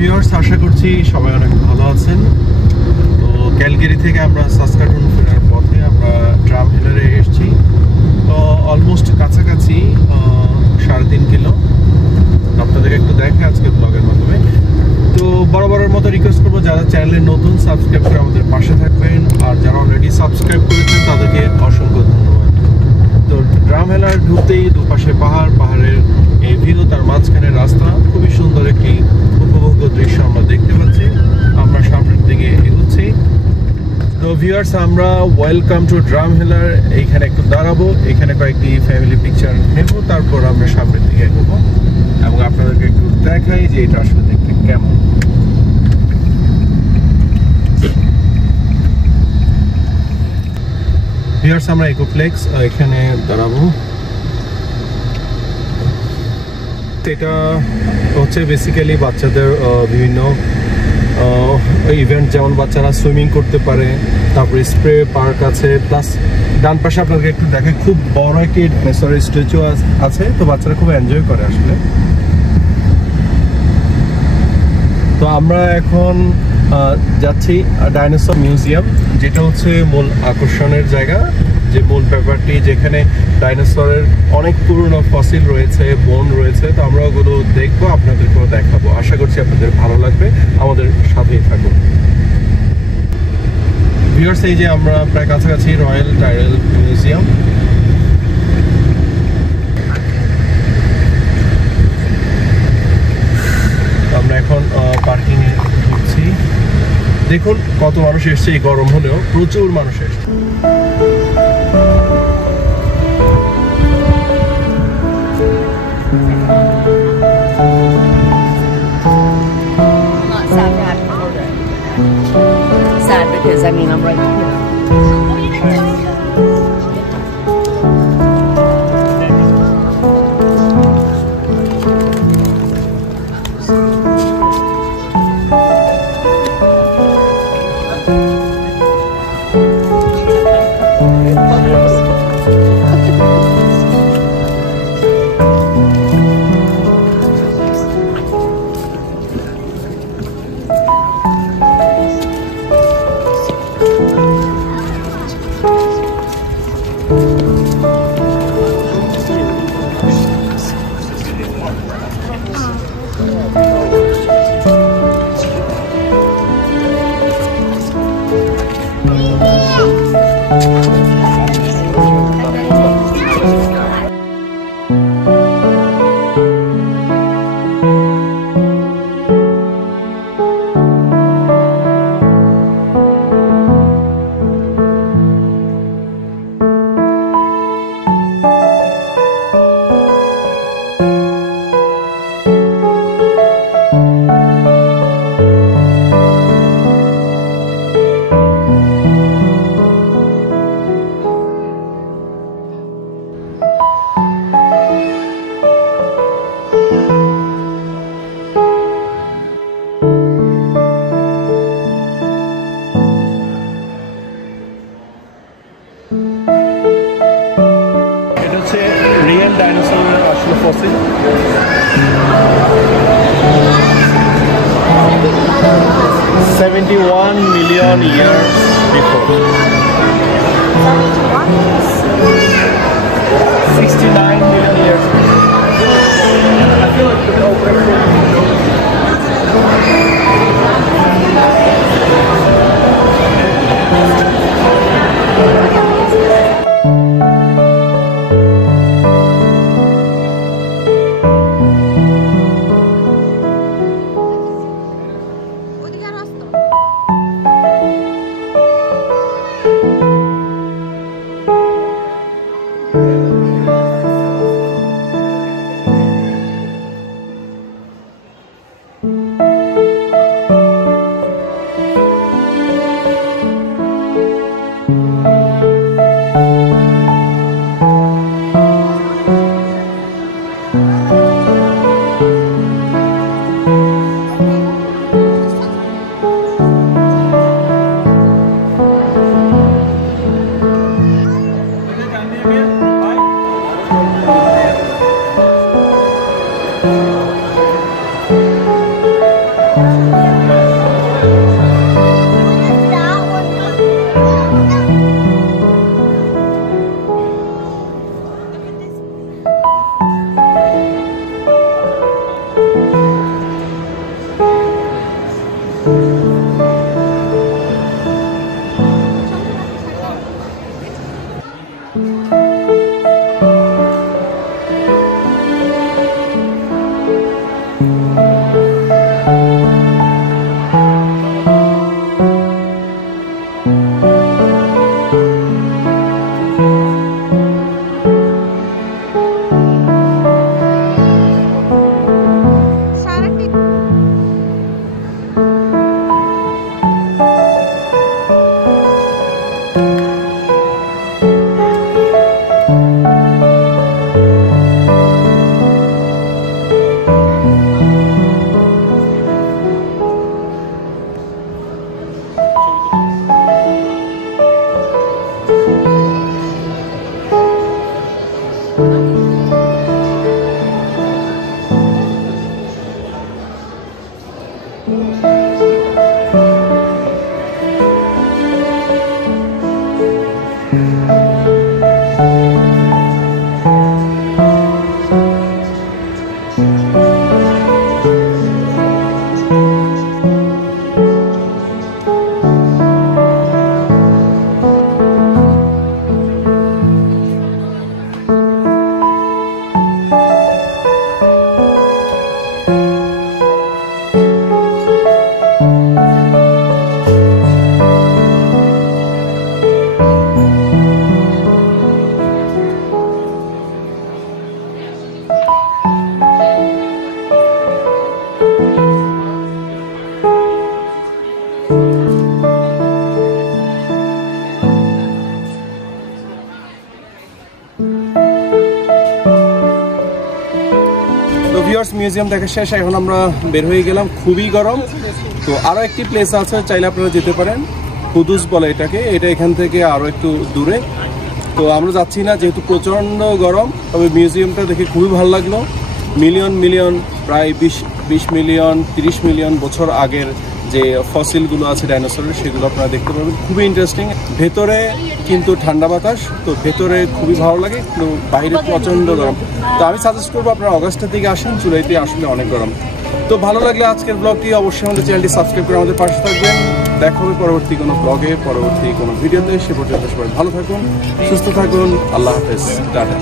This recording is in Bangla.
ভিউয়ার্স, আশা করছি সবাই অনেক ভালো আছেন। তো ক্যালগেরি থেকে আমরা সাসকাটুন ফেরার পথে আমরা ড্রাম হিলারে এসেছি। তো অলমোস্ট কাছাকাছি 3.5 কিলো আপনাদেরকে একটু দেখে আজকে ব্লগের মাধ্যমে। তো বরাবরের মতো রিকোয়েস্ট করবো, যারা চ্যানেলে নতুন সাবস্ক্রাইব করে আমাদের পাশে থাকবেন, আর যারা অলরেডি সাবস্ক্রাইব করেছেন তাদেরকে অসংখ্য ধন্যবাদ। তো ড্রাম হিলার ঢুকতেই দুপাশে পাহাড়, পাহাড়ের এই ভিউ, তার মাঝখানে রাস্তা, খুবই সুন্দর একটি উপভোগ্য দৃশ্য আমরা দেখতে পাচ্ছি। আমরা সামনের দিকে এগোচ্ছি। তো ভিউয়ার্স, আমরা ওয়েলকাম টু ড্রাম হিলার এইখানে একটু দাঁড়াবো, এখানে কয়েকটি ফ্যামিলি পিকচার নেব, তারপর আমরা সামনের দিকে এগোবো এবং আপনাদেরকে একটু দেখাই যে এটা আসলে দেখতে কেমন। ভিউয়ার্স, আমরা ইকোপ্লেক্স এখানে দাঁড়াবো। এটা হচ্ছে বেসিক্যালি বাচ্চাদের বিভিন্ন ইভেন্ট, যেমন বাচ্চারা সুইমিং করতে পারে, তারপরে স্প্রে পার্ক আছে, প্লাস ডান পাশে আপনাদেরকে একটু দেখে খুব বড় একটি ডাইনোসরের স্ট্যাচু আছে। তো বাচ্চারা খুব এনজয় করে আসলে। তো আমরা এখন যাচ্ছি ডাইনোসর মিউজিয়াম, যেটা হচ্ছে মূল আকর্ষণের জায়গা, যে মূল ব্যাপারটি, যেখানে ডাইনোসরের অনেক পুরনো ফসিল রয়েছে, বোন রয়েছে। তো আমরা ওগুলো দেখবো, আপনাদেরকেও দেখাবো। আশা করছি আপনাদের ভালো লাগবে, আমাদের সাথেই থাকুন। ভিউয়ার্স, এই যে আমরা প্রায় কাছাকাছি রয়্যাল টাইরেল মিউজিয়াম। আমরা এখন পার্কিং এ ঢুকছি। দেখুন কত মানুষ এসছে, এই গরম হলেও প্রচুর মানুষ এসছে। Sad because I mean I'm right here. ডাইনোসরের আসলে fossil 71 million years before, 69 million years before. I feel like the open viewers museum দেখা শেষ, এখন আমরা বের হয়ে গেলাম, খুবই গরম। তো আরও একটি প্লেস আছে, চাইলে আপনারা যেতে পারেন, কুদুস বলে এটাকে, এটা এখান থেকে আরও একটু দূরে। তো আমরা যাচ্ছি না যেহেতু প্রচণ্ড গরম, তবে মিউজিয়ামটা দেখে খুবই ভালো লাগলো। মিলিয়ন প্রায় 20 মিলিয়ন 30 মিলিয়ন বছর আগের যে ফসিলগুলো আছে ডাইনোসরের, সেগুলো আপনারা দেখতে পাবেন, খুবই ইন্টারেস্টিং। ভেতরে কিন্তু ঠান্ডা বাতাস, তো ভেতরে খুবই ভালো লাগে, কিন্তু বাইরে প্রচণ্ড গরম। তো আমি সাজেস্ট করবো আপনারা অগাস্টের দিকে আসেন, জুলাইতে আসলে অনেক গরম। তো ভালো লাগলে আজকের ব্লগটি অবশ্যই আমাদের চ্যানেলটি সাবস্ক্রাইব করে আমাদের পাশে থাকবেন। দেখা হবে পরবর্তী কোনো ব্লগে, পরবর্তী কোনো ভিডিওতে। সে পর্যন্ত সবাই ভালো থাকুন, সুস্থ থাকুন, আল্লাহ হাফেজ, টাটা।